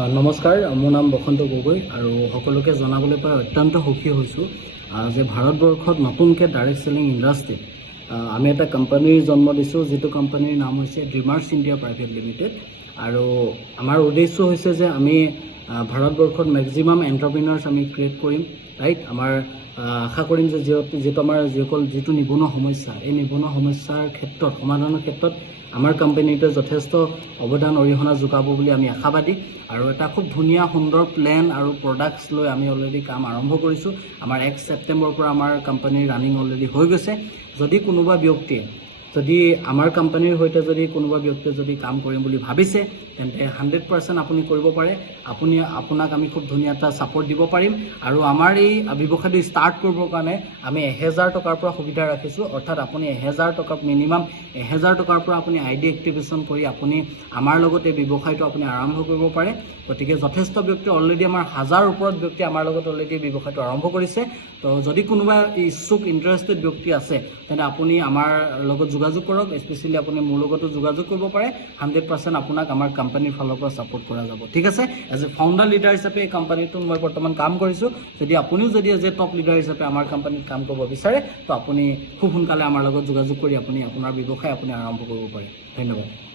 নমস্কাৰ, মোৰ নাম বসন্ত গগৈ আৰু সকলোকে জনাবলৈ পাই অত্যন্ত সুখী হৈছোঁ যে ভাৰতবৰ্ষত নতুনকৈ ডাইৰেক্ট চেলিং ইণ্ডাষ্ট্ৰীত আমি এটা কোম্পানীৰ জন্ম দিছোঁ, যিটো কোম্পানীৰ নাম হৈছে ড্ৰিমাৰ্ছ ইণ্ডিয়া প্ৰাইভেট লিমিটেড। আৰু আমাৰ উদ্দেশ্য হৈছে যে আমি ভাৰতবৰ্ষত মেক্সিমাম এণ্টাৰপ্ৰিনাৰ্ছ আমি ক্ৰিয়েট কৰিম, ৰাইট। আমাৰ আশা কৰিম যে যিটো আমাৰ যিটো নিবনুৱা সমস্যা, এই নিবনুৱা সমস্যাৰ ক্ষেত্ৰত সমাধানৰ ক্ষেত্ৰত আমাৰ কোম্পানীটোৱে যথেষ্ট অৱদান অৰিহণা যোগাব বুলি আমি আশাবাদী। আৰু এটা খুব ধুনীয়া সুন্দৰ প্লেন আৰু প্ৰডাক্টছ লৈ আমি অলৰেডি কাম আৰম্ভ কৰিছোঁ। আমাৰ 1 ছেপ্টেম্বৰৰ পৰা আমাৰ কোম্পানীৰ ৰানিং অলৰেডি হৈ গৈছে। যদি কোনোবা ব্যক্তিয়ে আমাৰ কোম্পানীৰ সৈতে কোনোবা ব্যক্তিয়ে যদি কাম কৰিম বুলি ভাবিছে, তেন্তে 100% আপুনি কৰিব পাৰে। আপোনাক আমি খুব ধুনীয়া এটা ছাপোৰ্ট দিব পাৰিম। আৰু আমাৰ এই ব্যৱসায়টো ষ্টাৰ্ট কৰিবৰ কাৰণে আমি 1000 টকাৰ পৰা সুবিধা ৰাখিছোঁ। অৰ্থাৎ আপুনি 1000 টকা মিনিমাম 1000 টকাৰ পৰা আপুনি ID এক্টিভেশ্যন কৰি আপুনি আমাৰ লগত এই ব্যৱসায়টো আপুনি আৰম্ভ কৰিব পাৰে। গতিকে যথেষ্ট ব্যক্তি অলৰেডি আমাৰ 1000ৰ ওপৰত ব্যক্তি আমাৰ লগত অলৰেডি এই ব্যৱসায়টো আৰম্ভ কৰিছে। তো যদি কোনোবা ইচ্ছুক ইণ্টাৰেষ্টেড ব্যক্তি আছে, তেন্তে আপুনি আমাৰ লগত যোগাযোগ কৰক। স্পেচিয়েলি আপুনি মোৰ লগতো যোগাযোগ কৰিব পাৰে। 100% আপোনাক আমাৰ কোম্পানীৰ ফালৰ পৰা ছাপোৰ্ট কৰা যাব, ঠিক আছে। এজ এ ফাউণ্ডাৰ লিডাৰ হিচাপে এই কোম্পানীটোত মই বৰ্তমান কাম কৰিছোঁ। যদি আপুনিও এজ এ টপ লিডাৰ হিচাপে আমাৰ কোম্পানীত কাম কৰিব বিচাৰে, তো আপুনি খুব সোনকালে আমাৰ লগত যোগাযোগ কৰি আপুনি আপোনাৰ ব্যৱসায় আপুনি আৰম্ভ কৰিব পাৰে। ধন্যবাদ।